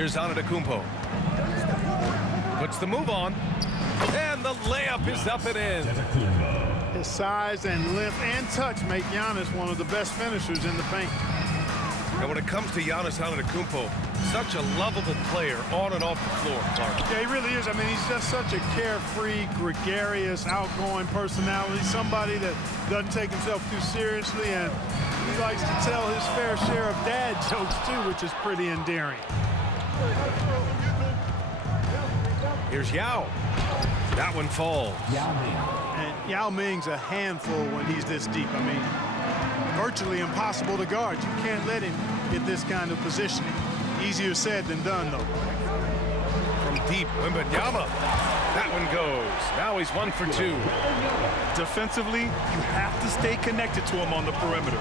Here's Antetokounmpo. Puts the move on. And the layup is up and in. His size and length and touch make Giannis one of the best finishers in the paint. And when it comes to Giannis Antetokounmpo, such a lovable player on and off the floor, Clark. Yeah, he really is. I mean, he's just such a carefree, gregarious, outgoing personality, somebody that doesn't take himself too seriously, and he likes to tell his fair share of dad jokes, too, which is pretty endearing. Here's Yao. That one falls. And Yao Ming's a handful when he's this deep. I mean, virtually impossible to guard. You can't let him get this kind of positioning. Easier said than done, though. From deep, Wembanyama. That one goes. Now he's 1 for 2. Defensively, you have to stay connected to him on the perimeter.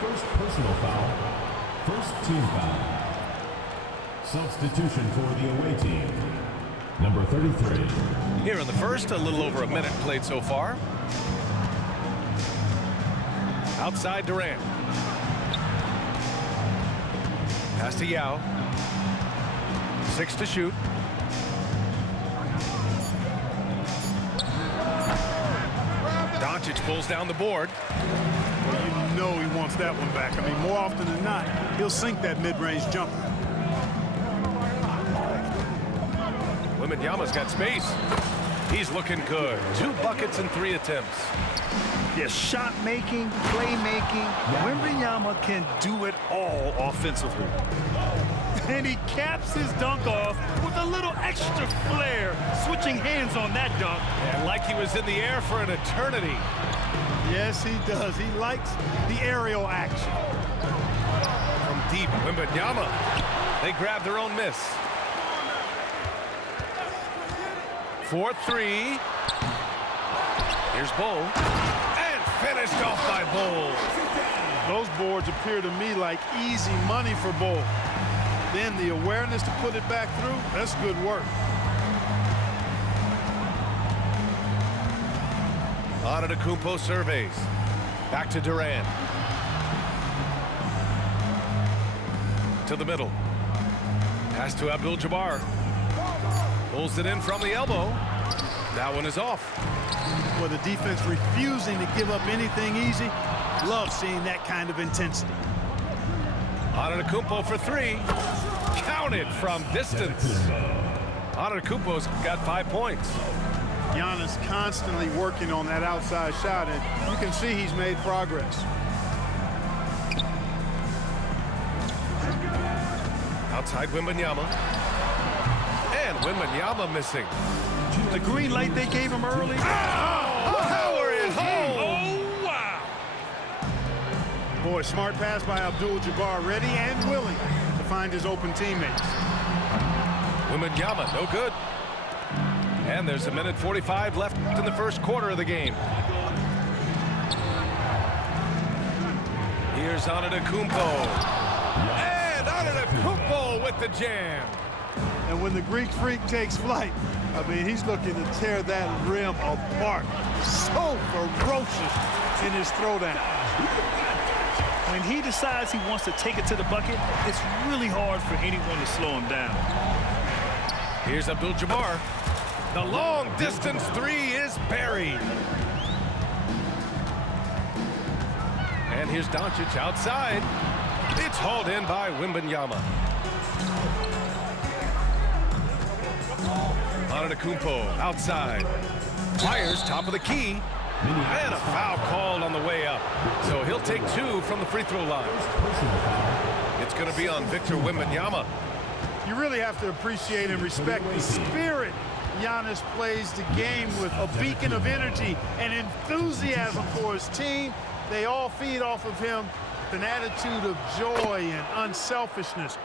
First personal foul. First team foul. Substitution for the away team. Number 33. Here in the first, a little over a minute played so far. Outside Durant. Pass to Yao. 6 to shoot. Doncic pulls down the board. Well, you know he wants that one back. I mean, more often than not, he'll sink that mid-range jumper. Wembanyama's got space. He's looking good. 2 buckets and 3 attempts. Yeah, shot making, playmaking. Wembanyama can do it all offensively. And he caps his dunk off with a little extra flair, switching hands on that dunk. Yeah, like he was in the air for an eternity. Yes, he does. He likes the aerial action. From deep, Wembanyama. They grab their own miss. 4-3. Here's Bull. And finished off by Bull. Those boards appear to me like easy money for Bull. Then the awareness to put it back through, that's good work. Antetokounmpo surveys. Back to Durant. To the middle. Pass to Abdul-Jabbar. Pulls it in from the elbow. That one is off. For the defense refusing to give up anything easy, love seeing that kind of intensity. Antetokounmpo for 3. Counted from distance. Antetokounmpo's got 5 points. Giannis constantly working on that outside shot, and you can see he's made progress. Outside Wembanyama. And Wembanyama missing. The green light they gave him early. Power is home. Oh, wow. Boy, smart pass by Abdul-Jabbar, ready and willing to find his open teammates. Wembanyama, no good. And there's a minute 45 left in the first quarter of the game. Here's Antetokounmpo. And Antetokounmpo with the jam. And when the Greek freak takes flight, I mean, he's looking to tear that rim apart. So ferocious in his throwdown. When he decides he wants to take it to the bucket, it's really hard for anyone to slow him down. Here's Abdul-Jabbar. The long-distance 3 is buried. And here's Doncic outside. It's hauled in by Wembanyama. Antetokounmpo outside. Fires top of the key. And a foul called on the way up. So he'll take 2 from the free throw line. It's going to be on Victor Wembanyama. You really have to appreciate and respect the spirit Giannis plays the game with, a beacon of energy and enthusiasm for his team. They all feed off of him with an attitude of joy and unselfishness.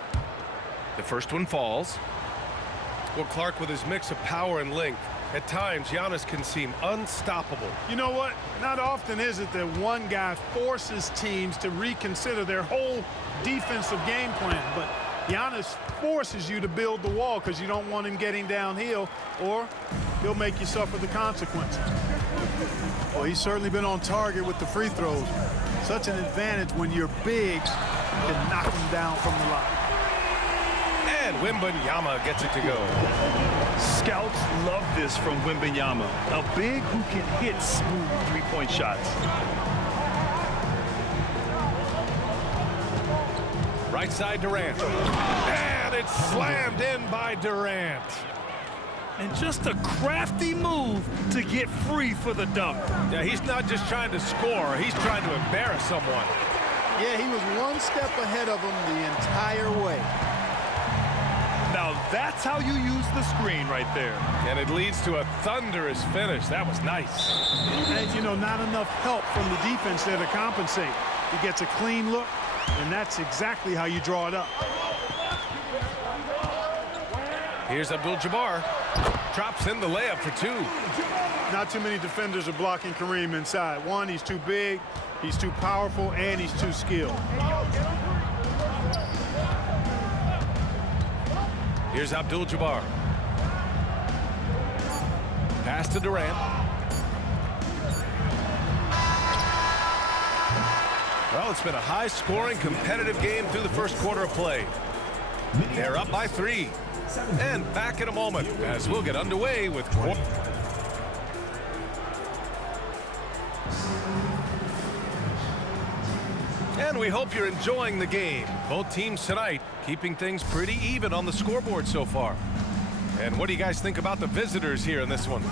The first one falls. Well, Clark, with his mix of power and length, at times Giannis can seem unstoppable. You know what? Not often is it that one guy forces teams to reconsider their whole defensive game plan, but Giannis forces you to build the wall because you don't want him getting downhill, or he'll make you suffer the consequences. Well, he's certainly been on target with the free throws. Such an advantage when your bigs can knock them down from the line. And Wembanyama gets it to go. Scouts love this from Wembanyama, a big who can hit smooth three-point shots. Right side Durant. And it's slammed in by Durant. And just a crafty move to get free for the dunk. Yeah, he's not just trying to score, he's trying to embarrass someone. Yeah, he was one step ahead of him the entire way. Now that's how you use the screen right there. And it leads to a thunderous finish. That was nice. And, you know, not enough help from the defense there to compensate. He gets a clean look, and that's exactly how you draw it up. Here's Abdul-Jabbar. Drops in the layup for two. Not too many defenders are blocking Kareem inside. One, he's too big, he's too powerful, and he's too skilled. Here's Abdul-Jabbar. Pass to Durant. Well, it's been a high-scoring, competitive game through the first quarter of play. They're up by 3. And back in a moment as we'll get underway with and we hope you're enjoying the game. Both teams tonight keeping things pretty even on the scoreboard so far. And what do you guys think about the visitors here in this one?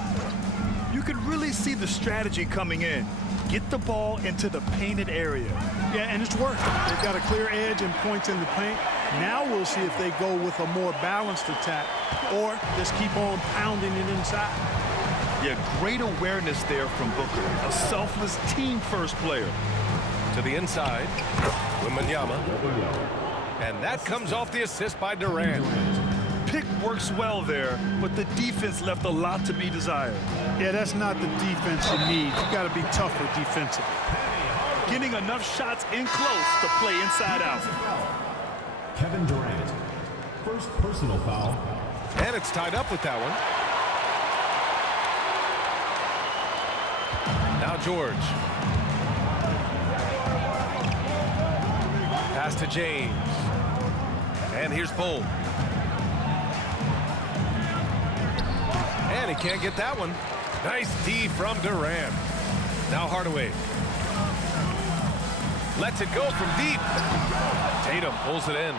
You can really see the strategy coming in. Get the ball into the painted area. Yeah, and it's worked. They've got a clear edge and points in the paint. Now we'll see if they go with a more balanced attack or just keep on pounding it inside. Yeah, great awareness there from Booker, a selfless team-first player. To the inside, Wembanyama. And that comes off the assist by Durant. Pick works well there, but the defense left a lot to be desired. Yeah, that's not the defense you need. You got to be tougher defensively. Getting enough shots in close to play inside out. Kevin Durant. First personal foul. And it's tied up with that one. Now George. Pass to James. And here's Bull. And he can't get that one. Nice D from Durant. Now Hardaway. Lets it go from deep. Tatum pulls it in.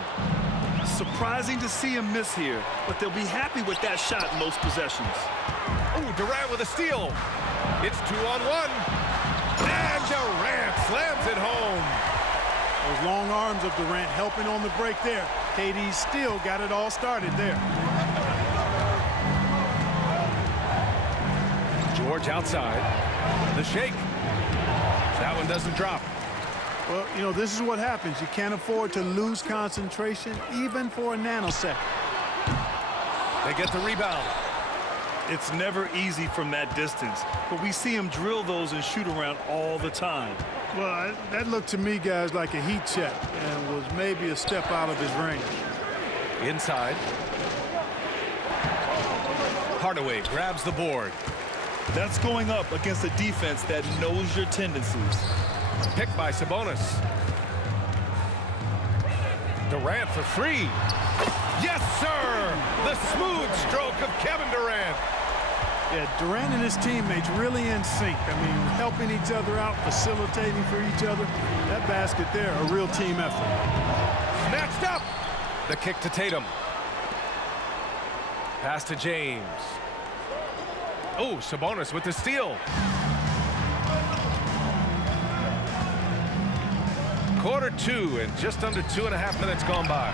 Surprising to see him miss here, but they'll be happy with that shot in most possessions. Oh, Durant with a steal. It's 2-on-1. And Durant slams it home. Those long arms of Durant helping on the break there. KD still got it all started there. George outside. The shake. That one doesn't drop. Well, you know, this is what happens. You can't afford to lose concentration, even for a nanosecond. They get the rebound. It's never easy from that distance, but we see him drill those and shoot around all the time. Well, that looked to me, guys, like a heat check and was maybe a step out of his range. Inside. Hardaway grabs the board. That's going up against a defense that knows your tendencies. Picked by Sabonis. Durant for 3. Yes, sir! The smooth stroke of Kevin Durant. Yeah, Durant and his teammates really in sync. I mean, helping each other out, facilitating for each other. That basket there, a real team effort. Snatched up. The kick to Tatum. Pass to James. Oh, Sabonis with the steal. Quarter 2 and just under 2.5 minutes gone by.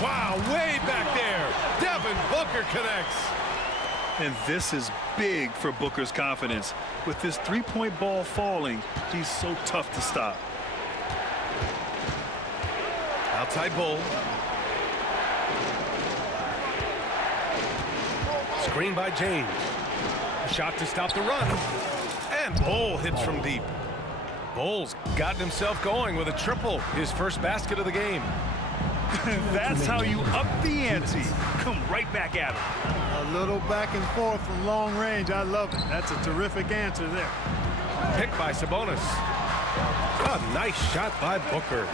Wow, way back there. Devin Booker connects. And this is big for Booker's confidence. With this three-point ball falling, he's so tough to stop. Outside Bull. Screen by James. Shot to stop the run. And Bull hits from deep. Bull's gotten himself going with a triple, his first basket of the game. That's how you up the ante. Come right back at him. A little back and forth from long range. I love it. That's a terrific answer there. Picked by Sabonis. A nice shot by Booker.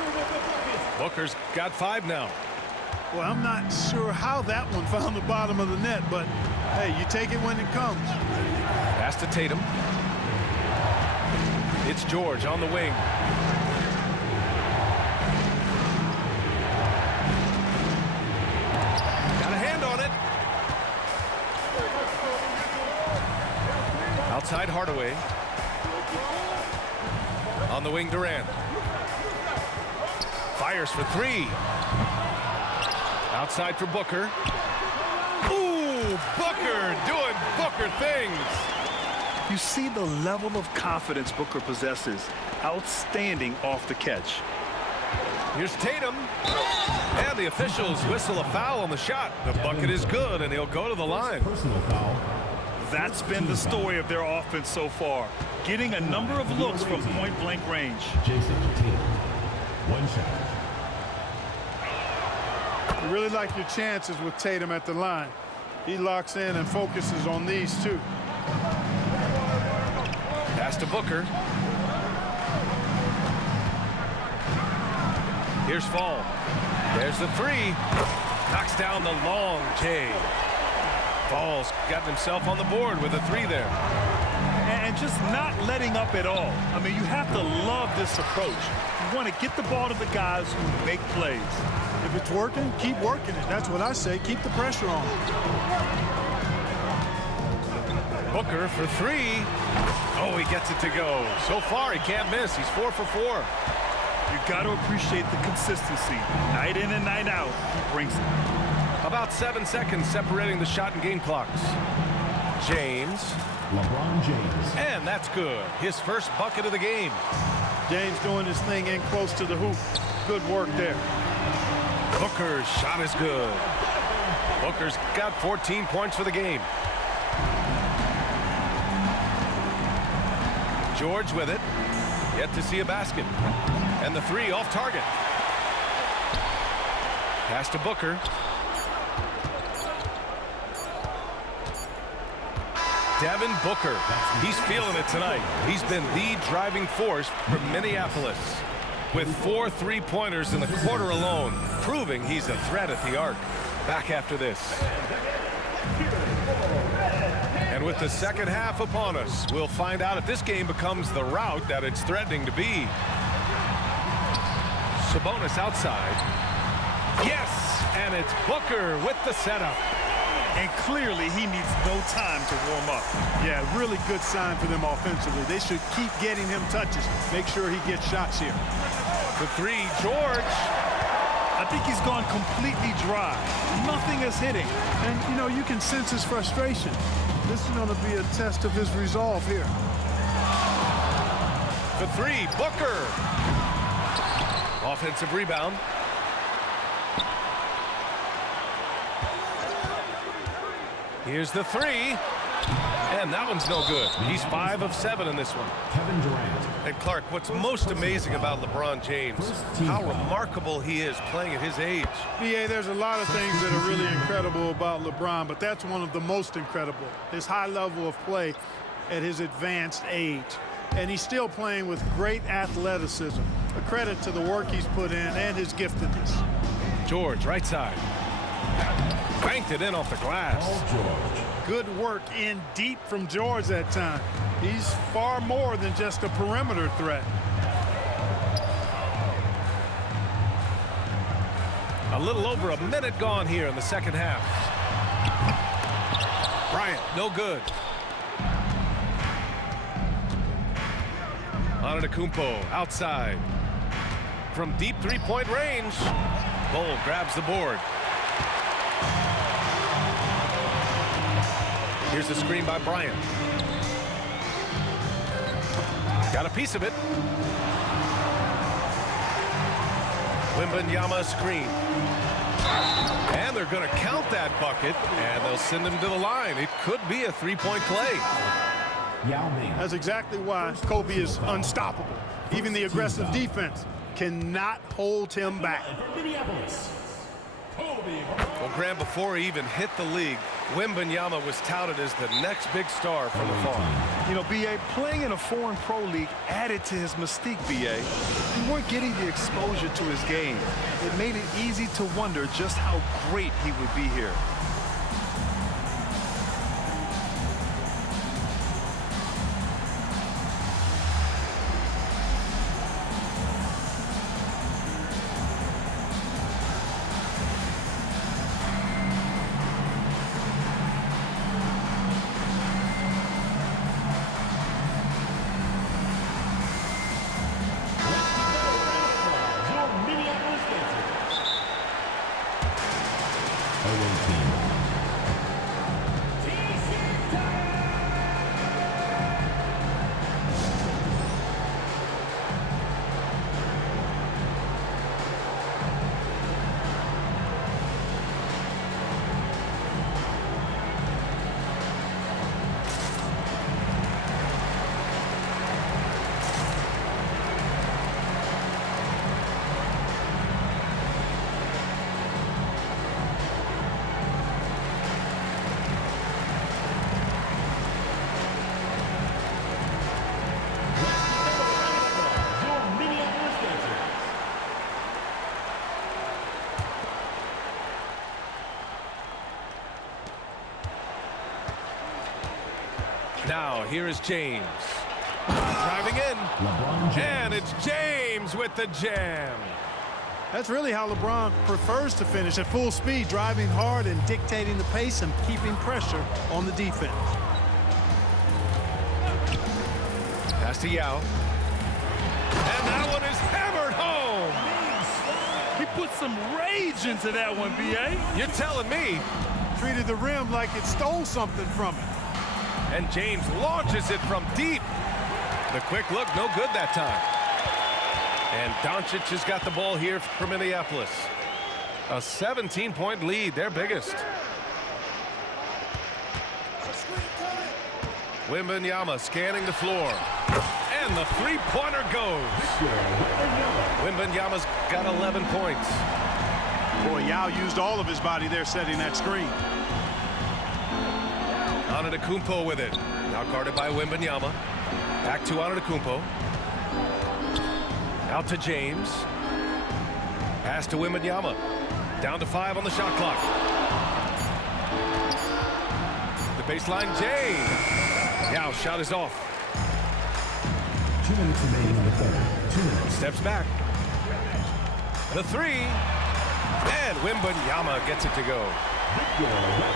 Booker's got 5 now. Well, I'm not sure how that one found the bottom of the net, but hey, you take it when it comes. Pass to Tatum. It's George on the wing. Got a hand on it. Outside Hardaway. On the wing, Durant. Fires for 3. Outside for Booker. Ooh, Booker doing Booker things. You see the level of confidence Booker possesses. Outstanding off the catch. Here's Tatum. And the officials whistle a foul on the shot. The bucket is good, and he'll go to the line. Personal foul. That's been the story of their offense so far. Getting a number of looks from point-blank range. Jason Tatum. 1 shot. You really like your chances with Tatum at the line. He locks in and focuses on these two. Pass to Booker. Here's Fall. There's the 3. Knocks down the long J. Fall's gotten himself on the board with a 3 there. And just not letting up at all. I mean, you have to love this approach. You want to get the ball to the guys who make plays. If it's working, keep working it. That's what I say. Keep the pressure on. Booker for 3. Oh, he gets it to go. So far, he can't miss. He's 4 for 4. You got to appreciate the consistency. Night in and night out, he brings it. About 7 seconds separating the shot and game clocks. James. LeBron James. And that's good. His first bucket of the game. James doing his thing in close to the hoop. Good work there. Booker's shot is good. Booker's got 14 points for the game. George with it. Yet to see a basket. And the 3 off target. Pass to Booker. Devin Booker. He's feeling it tonight. He's been the driving force for Minneapolis. With 4 3-pointers in the quarter alone, proving he's a threat at the arc. Back after this. And with the second half upon us, we'll find out if this game becomes the rout that it's threatening to be. Sabonis outside. Yes! And it's Booker with the setup. And clearly, he needs no time to warm up. Yeah, really good sign for them offensively. They should keep getting him touches. Make sure he gets shots here. The 3, George. I think he's gone completely dry. Nothing is hitting. And, you know, you can sense his frustration. This is going to be a test of his resolve here. The 3, Booker. Offensive rebound. Here's the 3. And that one's no good. He's 5 of 7 in this one. Kevin Durant. And Clark, what's most amazing about LeBron James, how remarkable he is playing at his age. BA, there's a lot of things that are really incredible about LeBron, but that's one of the most incredible. His high level of play at his advanced age. And he's still playing with great athleticism. A credit to the work he's put in and his giftedness. George, right side. Banked it in off the glass. George. Good work in deep from George that time. He's far more than just a perimeter threat. A little over a minute gone here in the second half. Bryant, no good. Antetokounmpo outside. From deep 3-point range, Bull grabs the board. Here's the screen by Bryant. Got a piece of it. Wembanyama screen. And they're going to count that bucket, and they'll send him to the line. It could be a 3-point play. Yao Ming. That's exactly why Kobe is unstoppable. Even the aggressive defense cannot hold him back. Minneapolis. Kobe. Well, Graham, before he even hit the league, Wembanyama was touted as the next big star from afar. You know, B.A., playing in a foreign pro league added to his mystique, B.A. We weren't getting the exposure to his game. It made it easy to wonder just how great he would be here. Now, here is James. Driving in. And it's James with the jam. That's really how LeBron prefers to finish, at full speed, driving hard and dictating the pace and keeping pressure on the defense. Pass to Yao. And that one is hammered home. He put some rage into that one, B.A. You're telling me. Treated the rim like it stole something from it. And James launches it from deep. The quick look, no good that time. And Doncic has got the ball here for Minneapolis. A 17-point lead, their biggest. Wembanyama scanning the floor. And the three-pointer goes. Wembanyama's got 11 points. Boy, Yao used all of his body there setting that screen. Antetokounmpo with it. Now guarded by Wembanyama. Back to Antetokounmpo. Out to James. Pass to Wembanyama. Down to 5 on the shot clock. The baseline, James. Yao, shot is off. 2 minutes remaining in the third. 2 minutes. Steps back. The three. And Wembanyama gets it to go.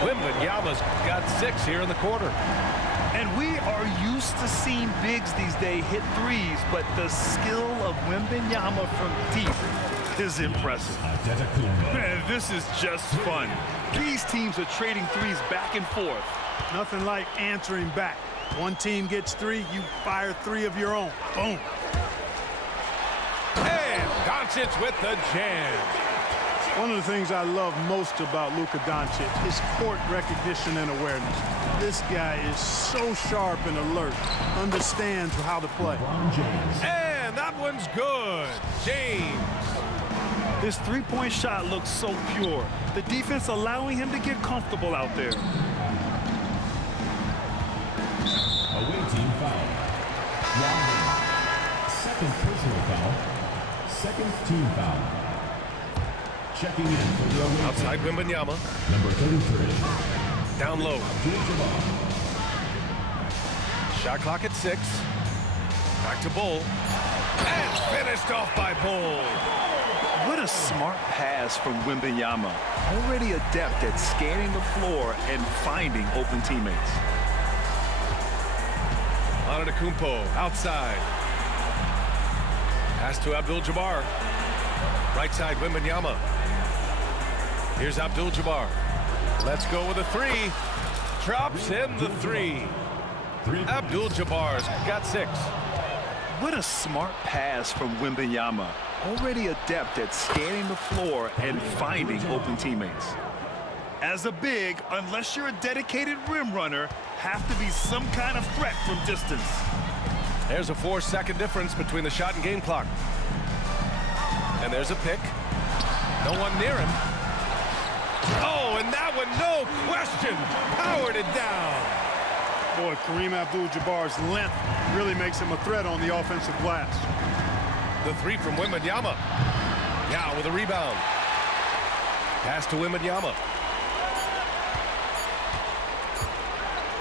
Wembanyama's got 6 here in the quarter. And we are used to seeing bigs these days hit threes, but the skill of Wembanyama from deep is impressive. Man, this is just fun. These teams are trading threes back and forth. Nothing like answering back. One team gets 3, you fire 3 of your own. Boom. And Doncic with the jam. One of the things I love most about Luka Doncic is court recognition and awareness. This guy is so sharp and alert, understands how to play. And that one's good. James. This three-point shot looks so pure. The defense allowing him to get comfortable out there. Away team foul. Second personal foul. Second team foul. Checking in for the away Outside Wembanyama. number 33. Down low. Shot clock at 6. Back to Bull. And finished off by Bull. What a smart pass from Wembanyama. Already adept at scanning the floor and finding open teammates. Antetokounmpo outside. Pass to Abdul-Jabbar. Right side Wembanyama. Here's Abdul-Jabbar. Let's go with a 3. Drops in the 3. Abdul-Jabbar's got 6. What a smart pass from Wembanyama. Already adept at scanning the floor and finding open teammates. As a big, unless you're a dedicated rim runner, have to be some kind of threat from distance. There's a 4-second difference between the shot and game clock. And there's a pick. No one near him. Oh, and no question, powered it down. Boy, Kareem Abdul-Jabbar's length really makes him a threat on the offensive glass. The three from Wembanyama. Now with a rebound. Pass to Wembanyama.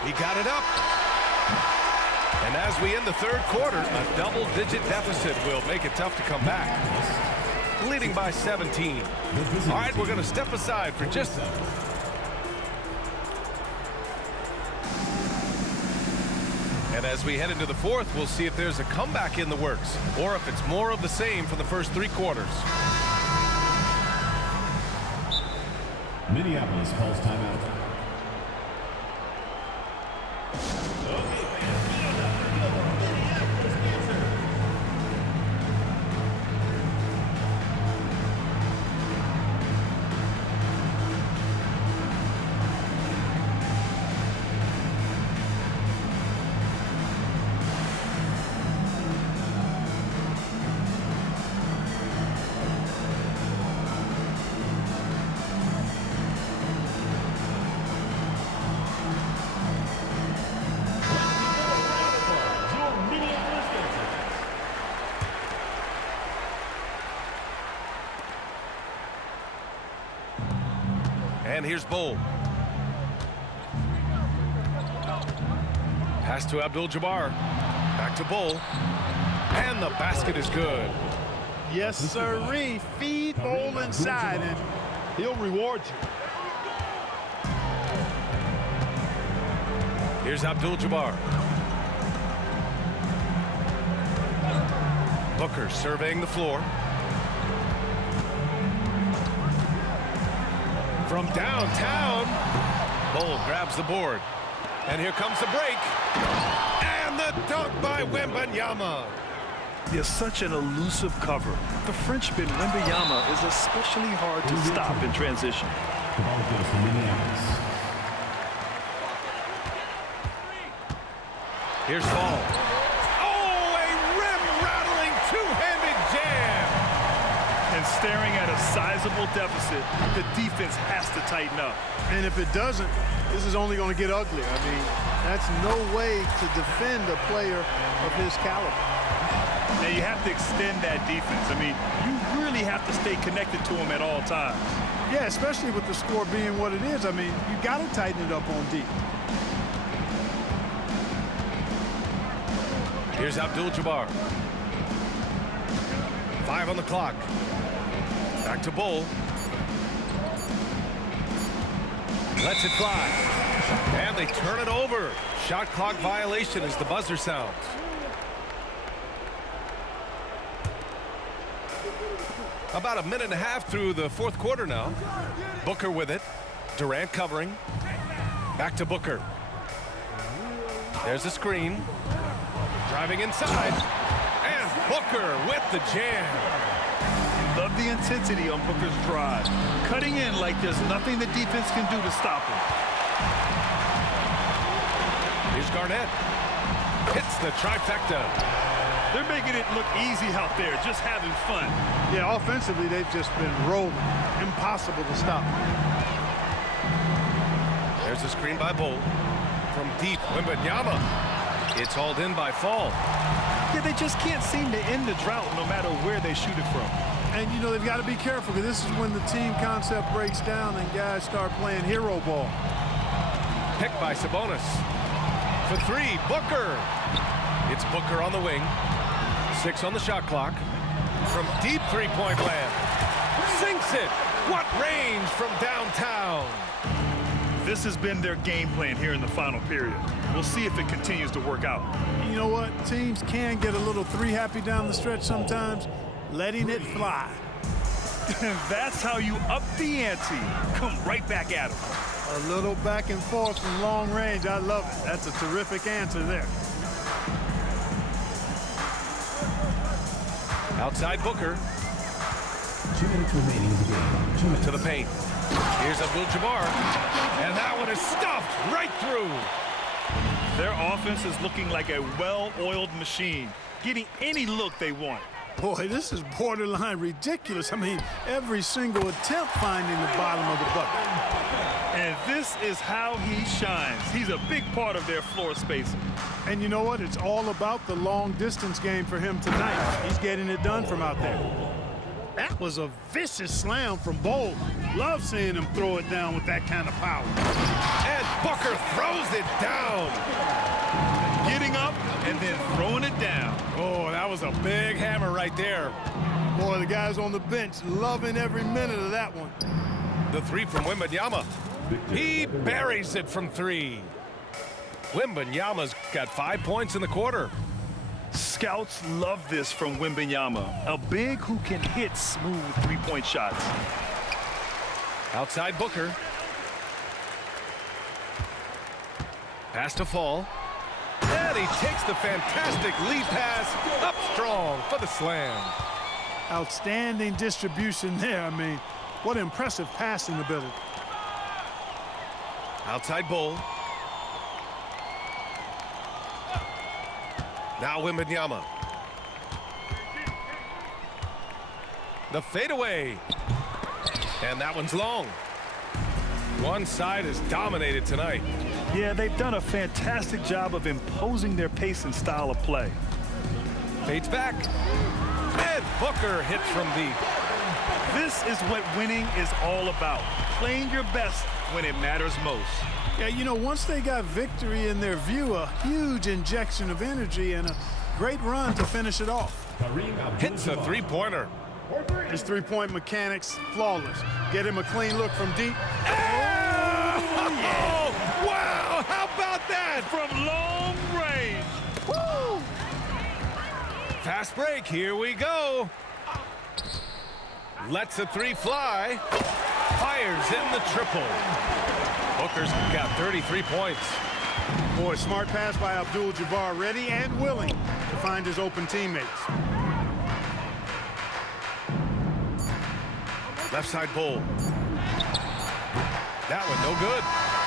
He got it up. And as we end the third quarter, a double-digit deficit will make it tough to come back. Leading by 17. All right, we're going to step aside for just... And as we head into the fourth, we'll see if there's a comeback in the works or if it's more of the same for the first three quarters. Minneapolis calls timeout. And here's Bull. Pass to Abdul-Jabbar. Back to Bull. And the basket is good. Yes, sirree. Feed Bull inside, and he'll reward you. Here's Abdul-Jabbar. Booker surveying the floor. From downtown, Bull grabs the board. And here comes the break. And the dunk by Wembanyama. He has such an elusive cover. The Frenchman, Wembanyama, is especially hard to stop in transition. The ball goes to Minneapolis. Here's Fall. Oh, a rim-rattling two-handed jam. And staring at a sizable deficit, the defense has to tighten up. And if it doesn't, this is only going to get ugly. I mean, that's no way to defend a player of his caliber. Now you have to extend that defense. I mean, you really have to stay connected to him at all times. Yeah, especially with the score being what it is. I mean, you got to tighten it up on deep. Here's Abdul-Jabbar. 5 on the clock. Back to Bull. Lets it fly. And they turn it over. Shot clock violation as the buzzer sounds. About a minute and a half through the fourth quarter now. Booker with it. Durant covering. Back to Booker. There's a screen. Driving inside. And Booker with the jam. Love the intensity on Booker's drive. Cutting in like there's nothing the defense can do to stop him. Here's Garnett. Hits the trifecta. They're making it look easy out there, just having fun. Yeah, offensively, they've just been rolling. Impossible to stop. There's a screen by Bull. From deep, Wembanyama. It's hauled in by Fall. Yeah, they just can't seem to end the drought no matter where they shoot it from. And, you know, they've got to be careful because this is when the team concept breaks down and guys start playing hero ball. Picked by Sabonis. For three, Booker. It's Booker on the wing. 6 on the shot clock. From deep three-point land. Sinks it. What range from downtown. This has been their game plan here in the final period. We'll see if it continues to work out. You know what? Teams can get a little three-happy down the stretch sometimes. Letting it fly. That's how you up the ante. Come right back at him. A little back and forth from long range. I love it. That's a terrific answer there. Outside Booker. 2 minutes remaining in the game. 2 minutes. To the paint. Here's Abdul-Jabbar. And that one is stuffed right through. Their offense is looking like a well-oiled machine, getting any look they want. Boy, this is borderline ridiculous. I mean, every single attempt finding the bottom of the bucket. And this is how he shines. He's a big part of their floor spacing. And you know what? It's all about the long distance game for him tonight. He's getting it done from out there. That was a vicious slam from Bowl. Love seeing him throw it down with that kind of power. And Booker throws it down. Getting up and then throwing it down. Oh, that was a big hammer right there. Boy, the guys on the bench loving every minute of that one. The three from Wembanyama. He buries it from three. Wembanyama's got 5 points in the quarter. Scouts love this from Wembanyama, a big who can hit smooth three-point shots. Outside Booker. Pass to Fall. And he takes the fantastic lead pass up strong for the slam. Outstanding distribution there. I mean, what impressive passing ability. Outside Bull. Now Wembanyama. The fadeaway. And that one's long. One side is dominated tonight. Yeah, they've done a fantastic job of imposing their pace and style of play. Fades back. And Booker hits from deep. This is what winning is all about. Playing your best when it matters most. Yeah, you know, once they got victory in their view, a huge injection of energy and a great run to finish it off. Hits a three-pointer. His three-point mechanics, flawless. Get him a clean look from deep. Oh, wow, how about that? From long range. Woo! Fast break, here we go. Lets a three fly. Fires in the triple. Booker's got 33 points. Boy, smart pass by Abdul-Jabbar, ready and willing to find his open teammates. Left side Bull. That one no good.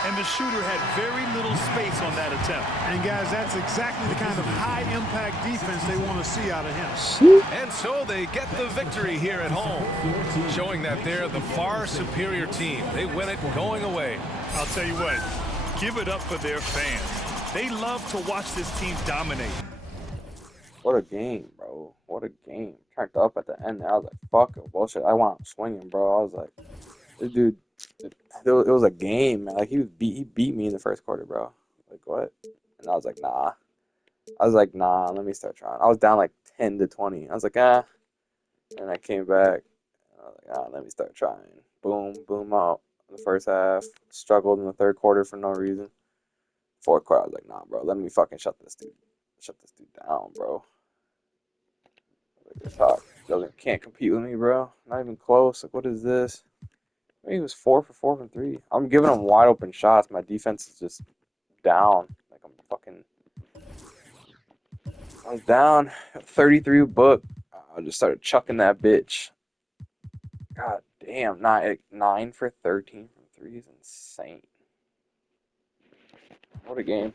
And the shooter had very little space on that attempt. And guys, that's exactly the kind of high-impact defense they want to see out of him. And so they get the victory here at home, showing that they're the far superior team. They win it going away. I'll tell you what, give it up for their fans. They love to watch this team dominate. What a game, bro. What a game. Turned up at the end there. I was like, fuck it, bullshit. I went out swinging, bro. I was like, this dude, it was a game, man. Like, he beat me in the first quarter, bro. Like, what? And I was like, nah. Let me start trying. I was down like 10 to 20. I was like, ah. And I came back. And I was like, let me start trying. Boom, boom out. In the first half. Struggled in the third quarter for no reason. Fourth quarter, I was like, nah, bro. Let me fucking shut this dude down, bro. Like, this hawk can't compete with me, bro. Not even close. Like, what is this? I mean, he was 4 for 4 from 3. I'm giving him wide open shots. My defense is just down. Like, I was down 33 book. I just started chucking that bitch. God damn, 9 for 13 from 3 is insane. What a game.